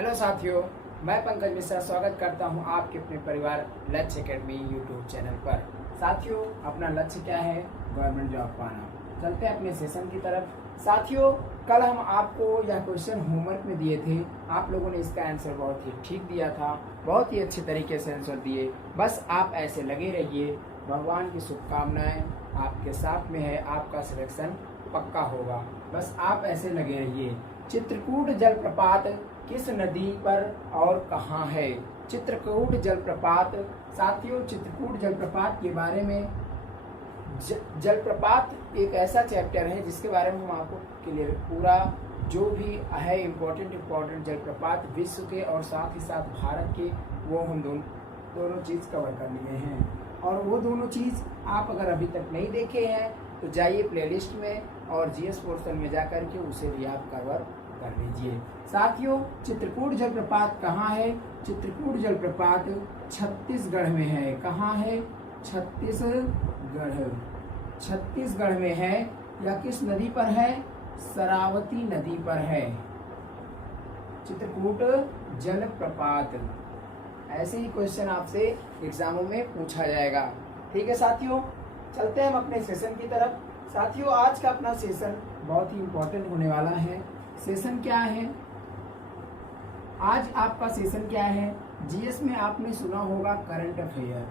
Hello साथियों, मैं पंकज मिश्रा स्वागत करता हूं आपके अपने परिवार लक्ष्य एकेडमी यूट्यूब चैनल पर। साथियों, अपना लक्ष्य क्या है? गवर्नमेंट जॉब पाना। चलते हैं अपने सेशन की तरफ। साथियों, कल हम आपको यह क्वेश्चन होमवर्क में दिए थे। आप लोगों ने इसका आंसर बहुत ही ठीक दिया था, बहुत ही अच्छे तरीके से आंसर दिए। बस आप ऐसे लगे रहिए, भगवान की शुभकामनाएं आपके साथ में है, आपका सिलेक्शन पक्का होगा। बस आप ऐसे लगे रहिए। चित्रकूट जलप्रपात किस नदी पर और कहाँ है? चित्रकूट जलप्रपात। साथियों, चित्रकूट जलप्रपात के बारे में जलप्रपात एक ऐसा चैप्टर है जिसके बारे में हम आपको क्लियर पूरा जो भी है इम्पोर्टेंट जलप्रपात विश्व के और साथ ही साथ भारत के, वो हम दोनों चीज़ कवर कर लिए हैं। और वो दोनों चीज़ आप अगर अभी तक नहीं देखे हैं तो जाइए प्लेलिस्ट में और जीएस पोर्शन में जाकर के उसे भी आप कवर कर लीजिए। साथियों, चित्रकूट जलप्रपात कहाँ है? चित्रकूट जलप्रपात छत्तीसगढ़ में है। कहाँ है? छत्तीसगढ़ में है। या किस नदी पर है? शरावती नदी पर है चित्रकूट जलप्रपात। ऐसे ही क्वेश्चन आपसे एग्जामों में पूछा जाएगा। ठीक है साथियों, चलते हैं हम अपने सेशन की तरफ। साथियों, आज का अपना सेशन बहुत ही इम्पोर्टेंट होने वाला है। सेशन क्या है? आज आपका सेशन क्या है? जीएस में आपने सुना होगा करंट अफेयर।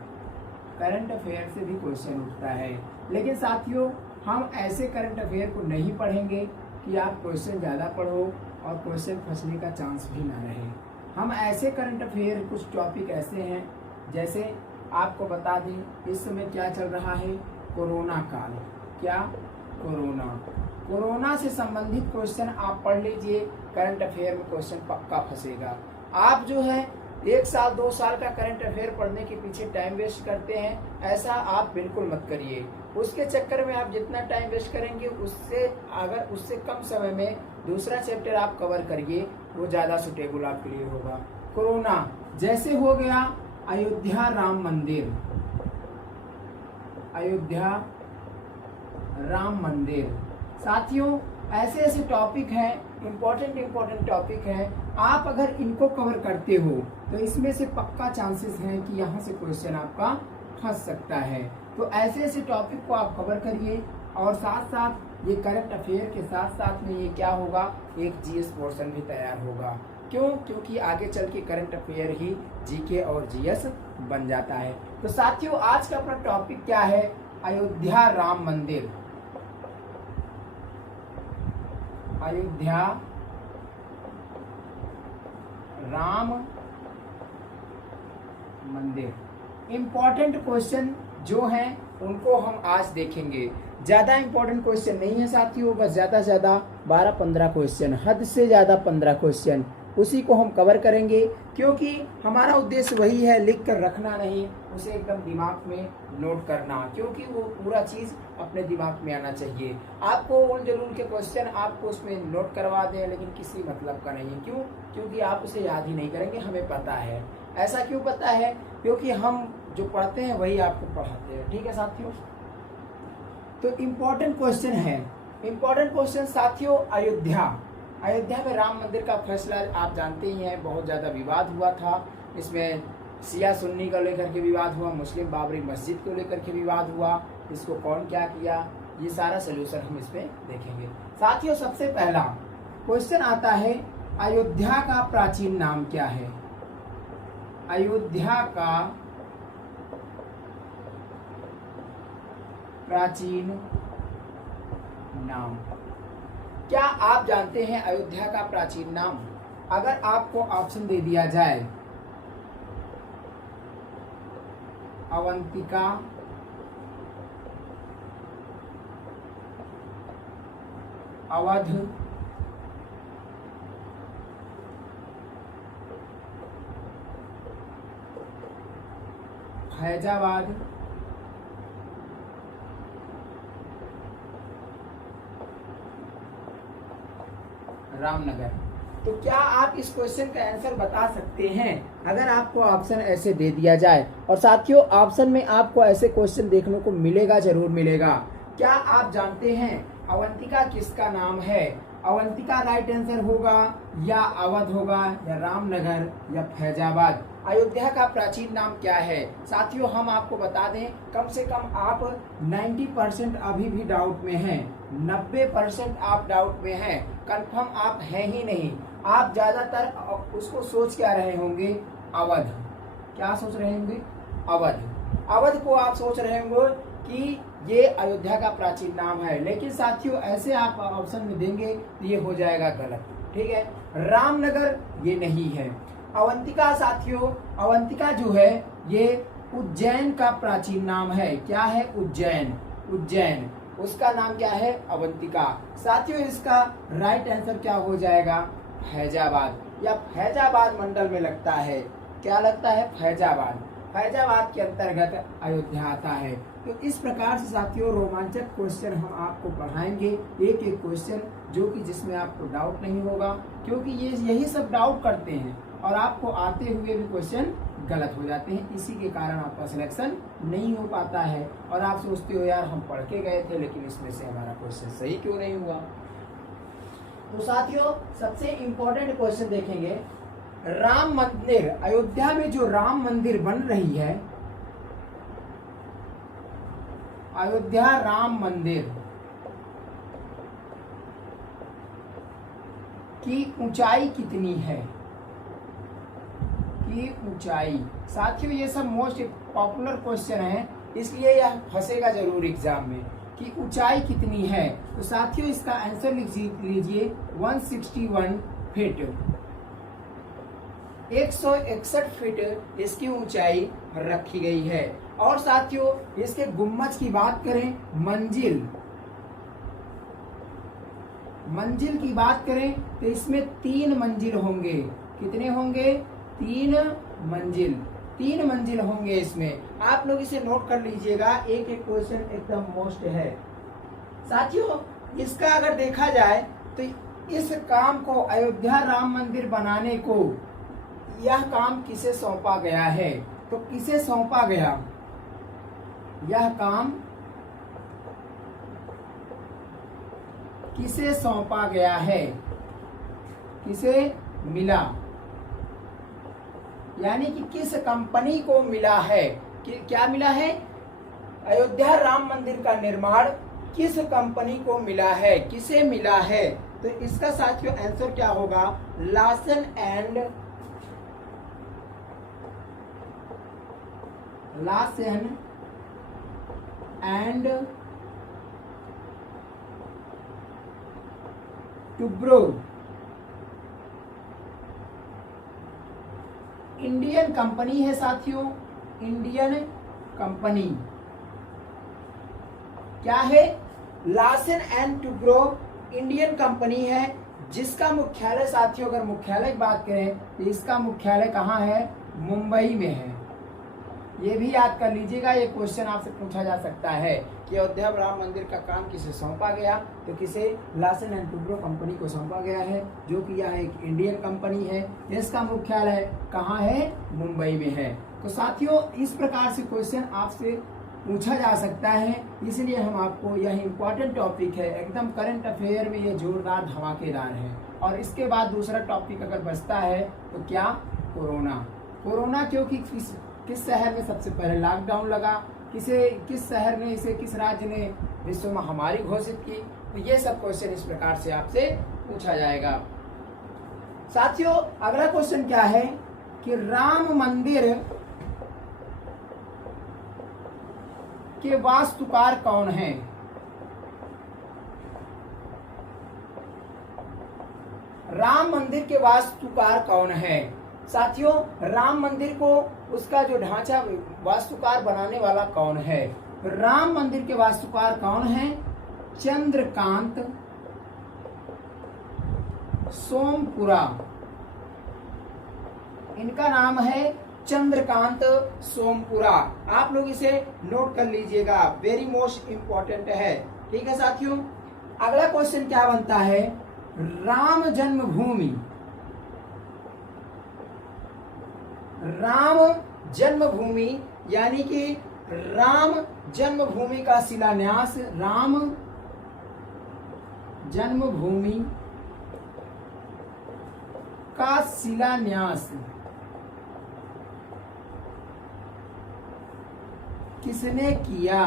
करंट अफेयर से भी क्वेश्चन उठता है, लेकिन साथियों हम ऐसे करंट अफेयर को नहीं पढ़ेंगे कि आप क्वेश्चन ज़्यादा पढ़ो और क्वेश्चन फंसने का चांस भी ना रहे। हम ऐसे करंट अफेयर, कुछ टॉपिक ऐसे हैं, जैसे आपको बता दें इस समय क्या चल रहा है, कोरोना काल। क्या? कोरोना से संबंधित क्वेश्चन आप पढ़ लीजिए। करंट अफेयर में क्वेश्चन पक्का फंसेगा। आप जो है 1 साल 2 साल का करंट अफेयर पढ़ने के पीछे टाइम वेस्ट करते हैं, ऐसा आप बिल्कुल मत करिए। उसके चक्कर में आप जितना टाइम वेस्ट करेंगे उससे कम समय में दूसरा चैप्टर आप कवर करिए, वो ज़्यादा सुटेबल आपके लिए होगा। कोरोना जैसे हो गया अयोध्या राम मंदिर, अयोध्या राम मंदिर। साथियों, ऐसे ऐसे टॉपिक हैं, इम्पोर्टेंट टॉपिक हैं। आप अगर इनको कवर करते हो तो इसमें से पक्का चांसेस हैं कि यहाँ से क्वेश्चन आपका फंस सकता है। तो ऐसे ऐसे टॉपिक को आप कवर करिए और साथ साथ ये करंट अफेयर के साथ साथ में ये क्या होगा, एक जीएस पोर्शन भी तैयार होगा। क्यों? क्योंकि आगे चल के करंट अफेयर ही जीके और जीएस बन जाता है। तो साथियों, आज का अपना टॉपिक क्या है? अयोध्या राम मंदिर। अयोध्या राम मंदिर। इम्पोर्टेंट क्वेश्चन जो हैं उनको हम आज देखेंगे। ज़्यादा इम्पोर्टेंट क्वेश्चन नहीं है साथियों, बस ज़्यादा से ज़्यादा 12-15 क्वेश्चन, हद से ज़्यादा 15 क्वेश्चन, उसी को हम कवर करेंगे। क्योंकि हमारा उद्देश्य वही है, लिख कर रखना नहीं, उसे एकदम दिमाग में नोट करना, क्योंकि वो पूरा चीज़ अपने दिमाग में आना चाहिए। आपको उल जलूल के क्वेश्चन आपको उसमें नोट करवा दें, लेकिन किसी मतलब का नहीं है। क्यों? क्योंकि आप उसे याद ही नहीं करेंगे, हमें पता है। ऐसा क्यों पता है? क्योंकि हम जो पढ़ते हैं वही आपको पढ़ाते हैं। ठीक है साथियों, तो इम्पोर्टेंट क्वेश्चन है। इम्पोर्टेंट क्वेश्चन साथियों, अयोध्या में राम मंदिर का फैसला आप जानते ही हैं, बहुत ज़्यादा विवाद हुआ था। इसमें शिया सुन्नी को लेकर के विवाद हुआ, मुस्लिम बाबरी मस्जिद को लेकर के विवाद हुआ, इसको कौन क्या किया, ये सारा सोल्यूशन हम इसमें देखेंगे। साथियों, सबसे पहला क्वेश्चन आता है, अयोध्या का प्राचीन नाम क्या है? अयोध्या का प्राचीन नाम क्या आप जानते हैं? अयोध्या का प्राचीन नाम अगर आपको ऑप्शन दे दिया जाए, अवंतिका, अवध, फैजाबाद, रामनगर, तो क्या आप इस क्वेश्चन का आंसर बता सकते हैं अगर आपको ऑप्शन ऐसे दे दिया जाए? और साथियों, ऑप्शन में आपको ऐसे क्वेश्चन देखने को मिलेगा, जरूर मिलेगा। क्या आप जानते हैं अवंतिका किसका नाम है? अवंतिका राइट आंसर होगा, या अवध होगा, या रामनगर, या फैजाबाद। अयोध्या का प्राचीन नाम क्या है साथियों, हम आपको बता दें, कम से कम आप 90% अभी भी डाउट में हैं, 90% आप डाउट में हैं, कंफर्म आप हैं ही नहीं। आप ज्यादातर उसको सोच क्या रहे होंगे, अवध। क्या सोच रहे होंगे, अवध। अवध को आप सोच रहे होंगे कि ये अयोध्या का प्राचीन नाम है, लेकिन साथियों ऐसे आप ऑप्शन में देंगे तो ये हो जाएगा गलत, ठीक है। रामनगर ये नहीं है। अवंतिका साथियों, अवंतिका जो है ये उज्जैन का प्राचीन नाम है। क्या है, उज्जैन, उज्जैन, उसका नाम क्या है, अवंतिका। साथियों इसका राइट आंसर क्या हो जाएगा, फैजाबाद, या फैजाबाद मंडल में लगता है। क्या लगता है, फैजाबाद। फैजाबाद के अंतर्गत अयोध्या आता है। तो इस प्रकार से साथियों रोमांचक क्वेश्चन हम आपको पढ़ाएंगे, एक एक क्वेश्चन, जो कि जिसमें आपको डाउट नहीं होगा, क्योंकि ये यही सब डाउट करते हैं और आपको आते हुए भी क्वेश्चन गलत हो जाते हैं। इसी के कारण आपका सिलेक्शन नहीं हो पाता है और आप सोचते हो यार हम पढ़ के गए थे लेकिन इसमें से हमारा क्वेश्चन सही क्यों नहीं हुआ। तो साथियों सबसे इम्पोर्टेंट क्वेश्चन देखेंगे, राम मंदिर, अयोध्या में जो राम मंदिर बन रही है, अयोध्या राम मंदिर की ऊंचाई कितनी है, की ऊंचाई। साथियों ये सब मोस्ट पॉपुलर क्वेश्चन है, इसलिए यह फंसेगा जरूर एग्जाम में कि ऊंचाई कितनी है। तो साथियों इसका आंसर लिख लीजिए 161 फीट, 161 फीट इसकी ऊंचाई रखी गई है। और साथियों इसके गुम्बज की बात करें, मंजिल, मंजिल की बात करें तो इसमें 3 मंजिल होंगे। कितने होंगे, 3 मंजिल, 3 मंजिल होंगे इसमें। आप लोग इसे नोट कर लीजिएगा, एक एक क्वेश्चन एकदम मोस्ट है। साथियों इसका अगर देखा जाए तो इस काम को, अयोध्या राम मंदिर बनाने को, यह काम किसे सौंपा गया है, तो किसे सौंपा गया, यह काम किसे सौंपा गया है, किसे मिला, यानी कि किस कंपनी को मिला है, कि क्या मिला है, अयोध्या राम मंदिर का निर्माण किस कंपनी को मिला है, किसे मिला है। तो इसका साथियों आंसर क्या होगा, Larsen and Toubro Indian company है साथियों, इंडियन कंपनी। क्या है, Larsen and Toubro Indian company है, जिसका मुख्यालय साथियों, अगर मुख्यालय की बात करें तो इसका मुख्यालय कहाँ है, मुंबई में है। ये भी याद कर लीजिएगा, ये क्वेश्चन आपसे पूछा जा सकता है कि अयोध्या राम मंदिर का काम किसे सौंपा गया, तो किसे, लार्सन एंड टुब्रो कंपनी को सौंपा गया है, जो कि यह एक इंडियन कंपनी है, इसका मुख्यालय कहाँ है, मुंबई में है। तो साथियों इस प्रकार से क्वेश्चन आपसे पूछा जा सकता है, इसलिए हम आपको, यह इम्पोर्टेंट टॉपिक है, एकदम करंट अफेयर में ये जोरदार धमाकेदार है। और इसके बाद दूसरा टॉपिक अगर बचता है तो क्या, कोरोना। कोरोना क्योंकि किस शहर में सबसे पहले लॉकडाउन लगा, किस शहर ने इसे, किस राज्य ने विश्व महामारी घोषित की, तो ये सब क्वेश्चन इस प्रकार से आपसे पूछा जाएगा। साथियों अगला क्वेश्चन क्या है कि राम मंदिर के वास्तुकार कौन है, राम मंदिर के वास्तुकार कौन है। साथियों राम मंदिर को, उसका जो ढांचा, वास्तुकार बनाने वाला कौन है, राम मंदिर के वास्तुकार कौन है, चंद्रकांत सोमपुरा, इनका नाम है चंद्रकांत सोमपुरा। आप लोग इसे नोट कर लीजिएगा, वेरी मोस्ट इंपॉर्टेंट है, ठीक है साथियों। अगला क्वेश्चन क्या बनता है, राम जन्मभूमि, राम जन्मभूमि यानी कि राम जन्मभूमि का शिलान्यास, राम जन्मभूमि का शिलान्यास किसने किया?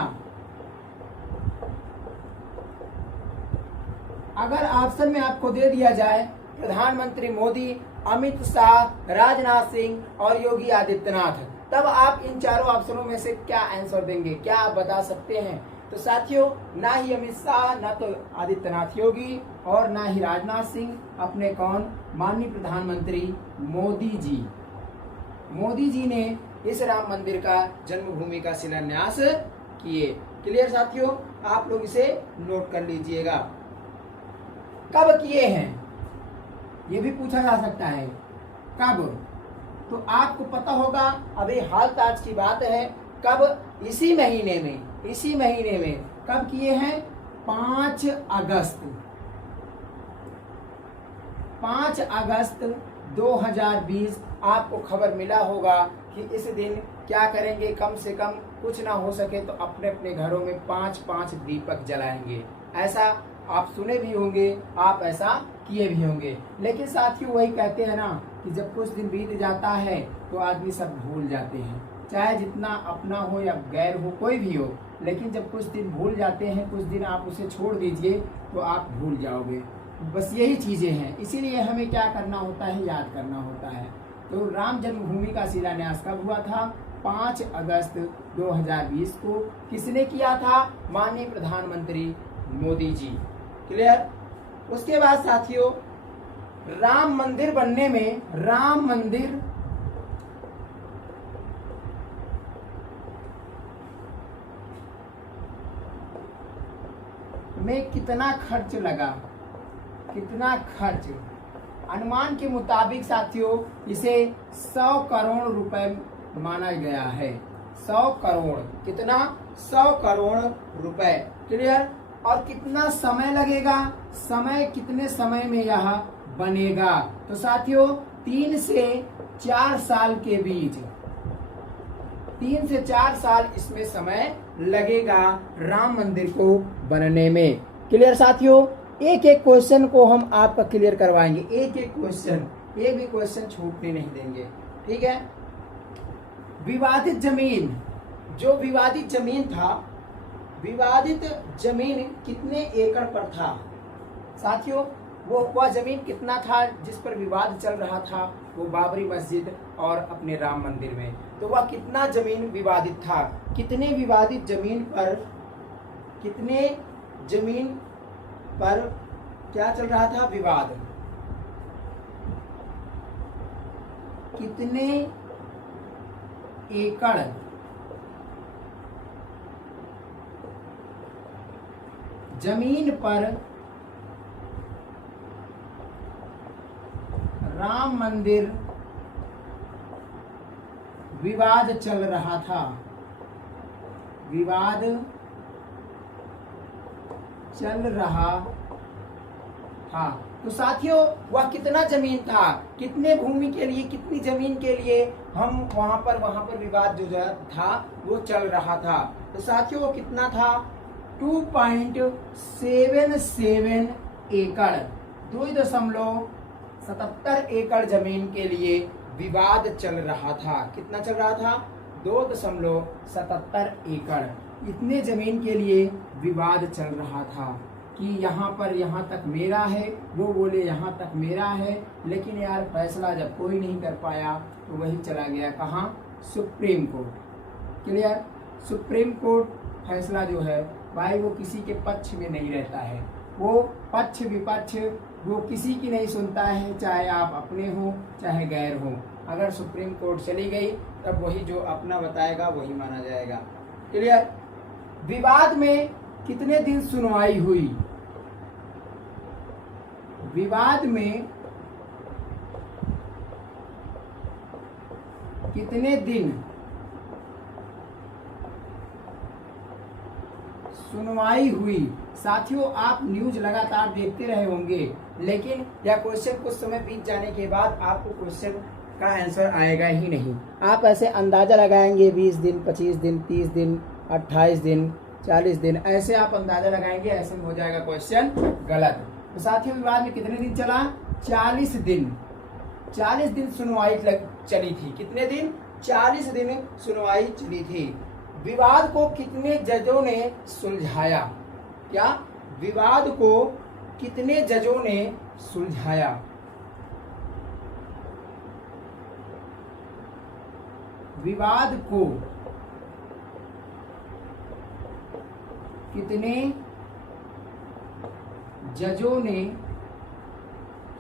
अगर ऑप्शन में आपको दे दिया जाए प्रधानमंत्री मोदी, अमित शाह, राजनाथ सिंह और योगी आदित्यनाथ, तब आप इन चारों ऑप्शनों में से क्या आंसर देंगे? क्या आप बता सकते हैं? तो साथियों, ना ही अमित शाह, ना तो आदित्यनाथ योगी और ना ही राजनाथ सिंह, अपने कौन? माननीय प्रधानमंत्री मोदी जी। मोदी जी ने इस राम मंदिर का जन्मभूमि का शिलान्यास किए। क्लियर साथियों? आप लोग इसे नोट कर लीजिएगा। कब किए हैं ये भी पूछा जा सकता है, कब? तो आपको पता होगा, अभी हाल ताज की बात है। कब? इसी महीने में कब किए हैं? 5 अगस्त 2020। आपको खबर मिला होगा कि इस दिन क्या करेंगे? कम से कम कुछ ना हो सके तो अपने अपने घरों में 5-5 दीपक जलाएंगे। ऐसा आप सुने भी होंगे, आप ऐसा किए भी होंगे। लेकिन साथियों, वही कहते हैं ना कि जब कुछ दिन बीत जाता है तो आदमी सब भूल जाते हैं, चाहे जितना अपना हो या गैर हो, कोई भी हो। लेकिन जब कुछ दिन भूल जाते हैं, कुछ दिन आप उसे छोड़ दीजिए तो आप भूल जाओगे। बस यही चीजें हैं, इसीलिए हमें क्या करना होता है? याद करना होता है। तो राम जन्मभूमि का शिलान्यास कब हुआ था? 5 अगस्त 2020 को। किसने किया था? माननीय प्रधानमंत्री मोदी जी। क्लियर? उसके बाद साथियों, राम मंदिर बनने में, राम मंदिर में कितना खर्च लगा? कितना खर्च? अनुमान के मुताबिक साथियों, इसे 100 करोड़ रुपए माना गया है। 100 करोड़। कितना? 100 करोड़ रुपए। क्लियर? और कितना समय लगेगा? समय, कितने समय में यह बनेगा? तो साथियों, 3 से 4 साल के बीच, 3 से 4 साल इसमें समय लगेगा राम मंदिर को बनने में। क्लियर साथियों? एक एक क्वेश्चन को हम आपका क्लियर करवाएंगे, एक एक क्वेश्चन, एक भी क्वेश्चन छूटने नहीं देंगे। ठीक है? विवादित जमीन, जो विवादित जमीन था, विवादित जमीन कितने एकड़ पर था? साथियों, वह जमीन कितना था जिस पर विवाद चल रहा था? वो बाबरी मस्जिद और अपने राम मंदिर में। तो वह कितना जमीन विवादित था? कितने विवादित जमीन पर, कितने जमीन पर क्या चल रहा था? विवाद। कितने एकड़ जमीन पर राम मंदिर विवाद चल रहा था? विवाद चल रहा था। तो साथियों, वह कितना जमीन था? कितने भूमि के लिए, कितनी जमीन के लिए हम वहां पर विवाद जो था वो चल रहा था? तो साथियों, वो कितना था? 2.77 एकड़, 2.77 एकड़ जमीन के लिए विवाद चल रहा था। कितना चल रहा था? 2.77 एकड़। इतने जमीन के लिए विवाद चल रहा था कि यहाँ पर, यहाँ तक मेरा है, वो बोले यहाँ तक मेरा है। लेकिन यार, फैसला जब कोई नहीं कर पाया तो वही चला गया कहाँ? Supreme court. Clear? Supreme court फैसला जो है भाई, वो किसी के पक्ष में नहीं रहता है। वो पक्ष विपक्ष वो किसी की नहीं सुनता है, चाहे आप अपने हो चाहे गैर हो। अगर सुप्रीम कोर्ट चली गई तब वही जो अपना बताएगा वही माना जाएगा। क्लियर? विवाद में कितने दिन सुनवाई हुई? विवाद में कितने दिन सुनवाई हुई? साथियों, आप न्यूज लगातार देखते रहे होंगे, लेकिन यह क्वेश्चन कुछ समय बीत जाने के बाद आपको क्वेश्चन का आंसर आएगा ही नहीं। आप ऐसे अंदाजा लगाएंगे 20 दिन, 25 दिन, 30 दिन, 28 दिन, 40 दिन, ऐसे आप अंदाजा लगाएंगे, ऐसे में हो जाएगा क्वेश्चन गलत। तो साथियों, विवाद में कितने दिन चला? 40 दिन। 40 दिन सुनवाई चली थी। कितने दिन? 40 दिन सुनवाई चली थी। विवाद को कितने जजों ने सुलझाया? क्या? विवाद को कितने जजों ने सुलझाया? विवाद को कितने जजों ने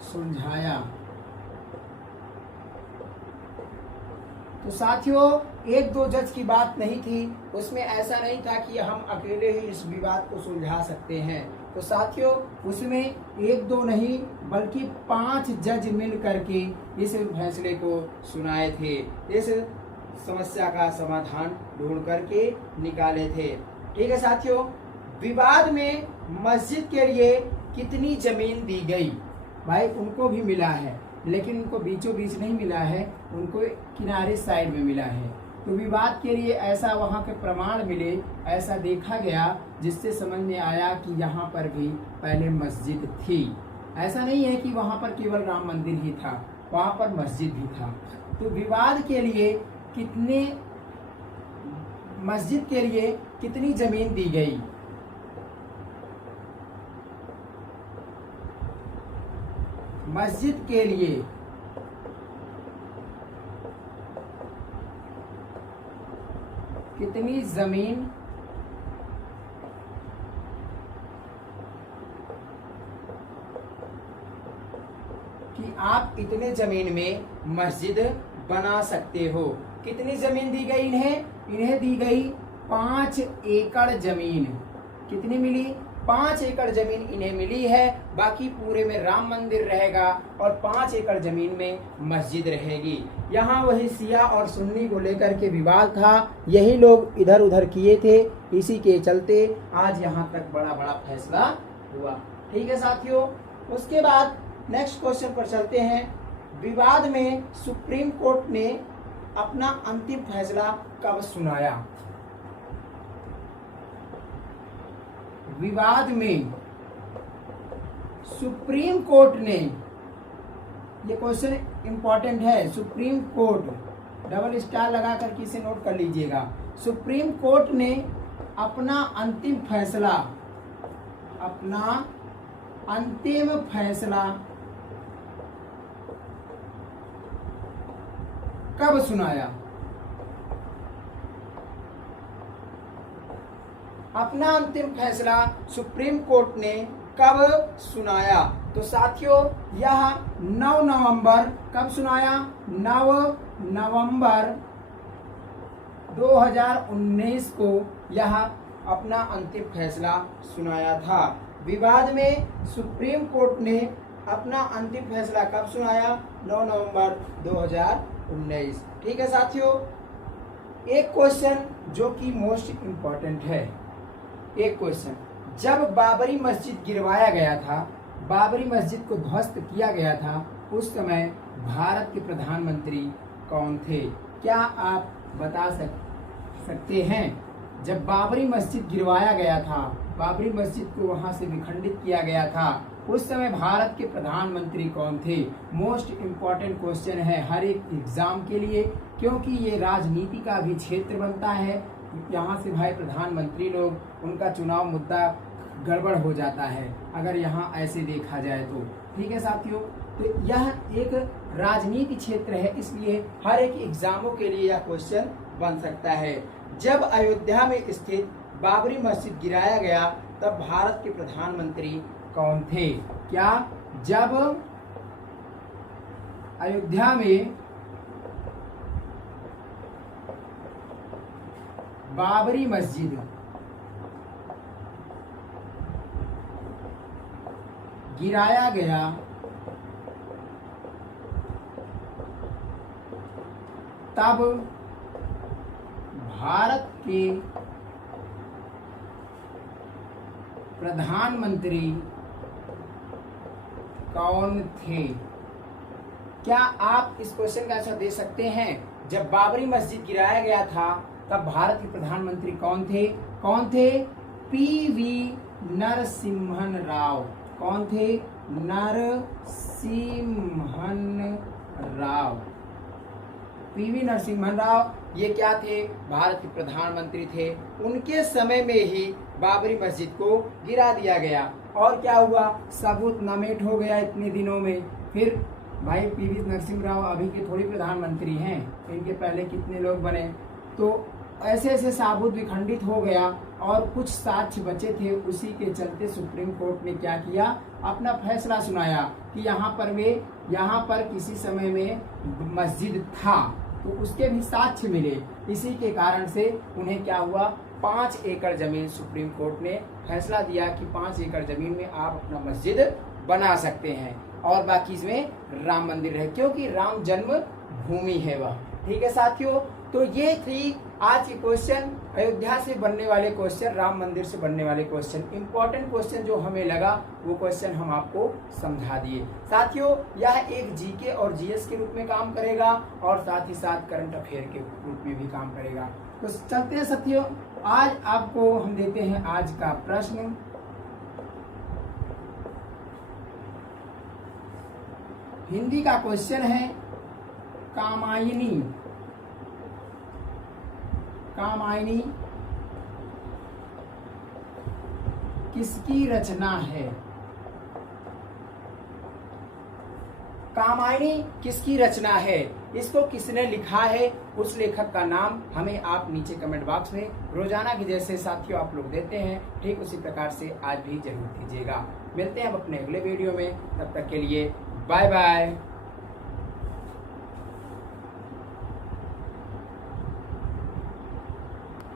सुलझाया? तो साथियों, एक दो जज की बात नहीं थी, उसमें ऐसा नहीं था कि हम अकेले ही इस विवाद को सुलझा सकते हैं। तो साथियों, उसमें एक दो नहीं बल्कि 5 जज मिल करके इस फैसले को सुनाए थे, इस समस्या का समाधान ढूंढ करके निकाले थे। ठीक है साथियों, विवाद में मस्जिद के लिए कितनी जमीन दी गई? भाई उनको भी मिला है, लेकिन उनको बीचों बीच नहीं मिला है, उनको किनारे साइड में मिला है। तो विवाद के लिए ऐसा वहां के प्रमाण मिले, ऐसा देखा गया, जिससे समझ में आया कि यहाँ पर भी पहले मस्जिद थी। ऐसा नहीं है कि वहां पर केवल राम मंदिर ही था, वहां पर मस्जिद भी था। तो विवाद के लिए मस्जिद के लिए कितनी जमीन दी गई? मस्जिद के लिए कितनी जमीन कि आप इतने जमीन में मस्जिद बना सकते हो? कितनी जमीन दी गई इन्हें? इन्हें दी गई 5 एकड़ जमीन। कितनी मिली? 5 एकड़ जमीन इन्हें मिली है। बाकी पूरे में राम मंदिर रहेगा और 5 एकड़ जमीन में मस्जिद रहेगी। यहाँ वही शिया और सुन्नी को लेकर के विवाद था, यही लोग इधर उधर किए थे, इसी के चलते आज यहाँ तक बड़ा बड़ा फैसला हुआ। ठीक है साथियों, उसके बाद नेक्स्ट क्वेश्चन पर चलते हैं। विवाद में सुप्रीम कोर्ट ने अपना अंतिम फैसला कब सुनाया? विवाद में सुप्रीम कोर्ट ने, ये क्वेश्चन इंपॉर्टेंट है, सुप्रीम कोर्ट डबल स्टार लगा करके इसे नोट कर लीजिएगा। सुप्रीम कोर्ट ने अपना अंतिम फैसला कब सुनाया? अपना अंतिम फैसला सुप्रीम कोर्ट ने कब सुनाया? तो साथियों, यह 9 नवंबर, कब सुनाया? 9 नवंबर 2019 को यह अपना अंतिम फैसला सुनाया था। विवाद में सुप्रीम कोर्ट ने अपना अंतिम फैसला कब सुनाया? 9 नवंबर 2019। ठीक है साथियों, एक क्वेश्चन जो कि मोस्ट इम्पोर्टेंट है। एक क्वेश्चन, जब बाबरी मस्जिद गिरवाया गया था, बाबरी मस्जिद को ध्वस्त किया गया था, उस समय भारत के प्रधानमंत्री कौन थे? क्या आप बता सकते हैं? जब बाबरी मस्जिद गिरवाया गया था, बाबरी मस्जिद को वहां से विखंडित किया गया था, उस समय भारत के प्रधानमंत्री कौन थे? मोस्ट इम्पॉर्टेंट क्वेश्चन है हर एक एग्जाम के लिए, क्योंकि ये राजनीति का भी क्षेत्र बनता है। यहाँ से भाई प्रधानमंत्री लोग, उनका चुनाव मुद्दा गड़बड़ हो जाता है अगर यहाँ ऐसे देखा जाए तो। ठीक है साथियों, तो यह एक राजनीति क्षेत्र है, इसलिए हर एक एग्जामों के लिए यह क्वेश्चन बन सकता है। जब अयोध्या में स्थित बाबरी मस्जिद गिराया गया, तब भारत के प्रधानमंत्री कौन थे? क्या जब अयोध्या में बाबरी मस्जिद गिराया गया, तब भारत के प्रधानमंत्री कौन थे? क्या आप इस क्वेश्चन का आंसर दे सकते हैं? जब बाबरी मस्जिद गिराया गया था, तब भारत के प्रधानमंत्री कौन थे? कौन थे? पीवी नरसिम्हन राव। कौन थे? नरसिम्हन राव। पीवी नरसिम्हा राव ये क्या थे? भारत के प्रधानमंत्री थे। उनके समय में ही बाबरी मस्जिद को गिरा दिया गया और क्या हुआ? सबूत नामेट हो गया इतने दिनों में। फिर भाई पीवी नरसिम्हा राव अभी के थोड़ी प्रधानमंत्री हैं, इनके पहले कितने लोग बने। तो ऐसे ऐसे साबुत विखंडित हो गया और कुछ साक्ष्य बचे थे। उसी के चलते सुप्रीम कोर्ट ने क्या किया? अपना फैसला सुनाया कि यहाँ पर किसी समय में मस्जिद था, तो उसके भी साक्ष्य मिले। इसी के कारण से उन्हें क्या हुआ? 5 एकड़ जमीन सुप्रीम कोर्ट ने फैसला दिया कि 5 एकड़ जमीन में आप अपना मस्जिद बना सकते हैं और बाकी इसमें राम मंदिर है, क्योंकि राम जन्म भूमि है वह। ठीक है साथियों, तो ये थी आज के क्वेश्चन, अयोध्या से बनने वाले क्वेश्चन, राम मंदिर से बनने वाले क्वेश्चन। इंपॉर्टेंट क्वेश्चन जो हमें लगा वो क्वेश्चन हम आपको समझा दिए। साथियों, यह एक जीके और जीएस के रूप में काम करेगा और साथ ही साथ करंट अफेयर के रूप में भी काम करेगा। तो चलते हैं साथियों, आज आपको हम देते हैं आज का प्रश्न। हिंदी का क्वेश्चन है, कामायनी किसकी रचना है? कामायनी किसकी रचना है? इसको किसने लिखा है? उस लेखक का नाम हमें आप नीचे कमेंट बॉक्स में रोजाना की जैसे साथियों आप लोग देते हैं, ठीक उसी प्रकार से आज भी जरूर कीजिएगा। मिलते हैं अब अपने अगले वीडियो में, तब तक के लिए बाय बाय।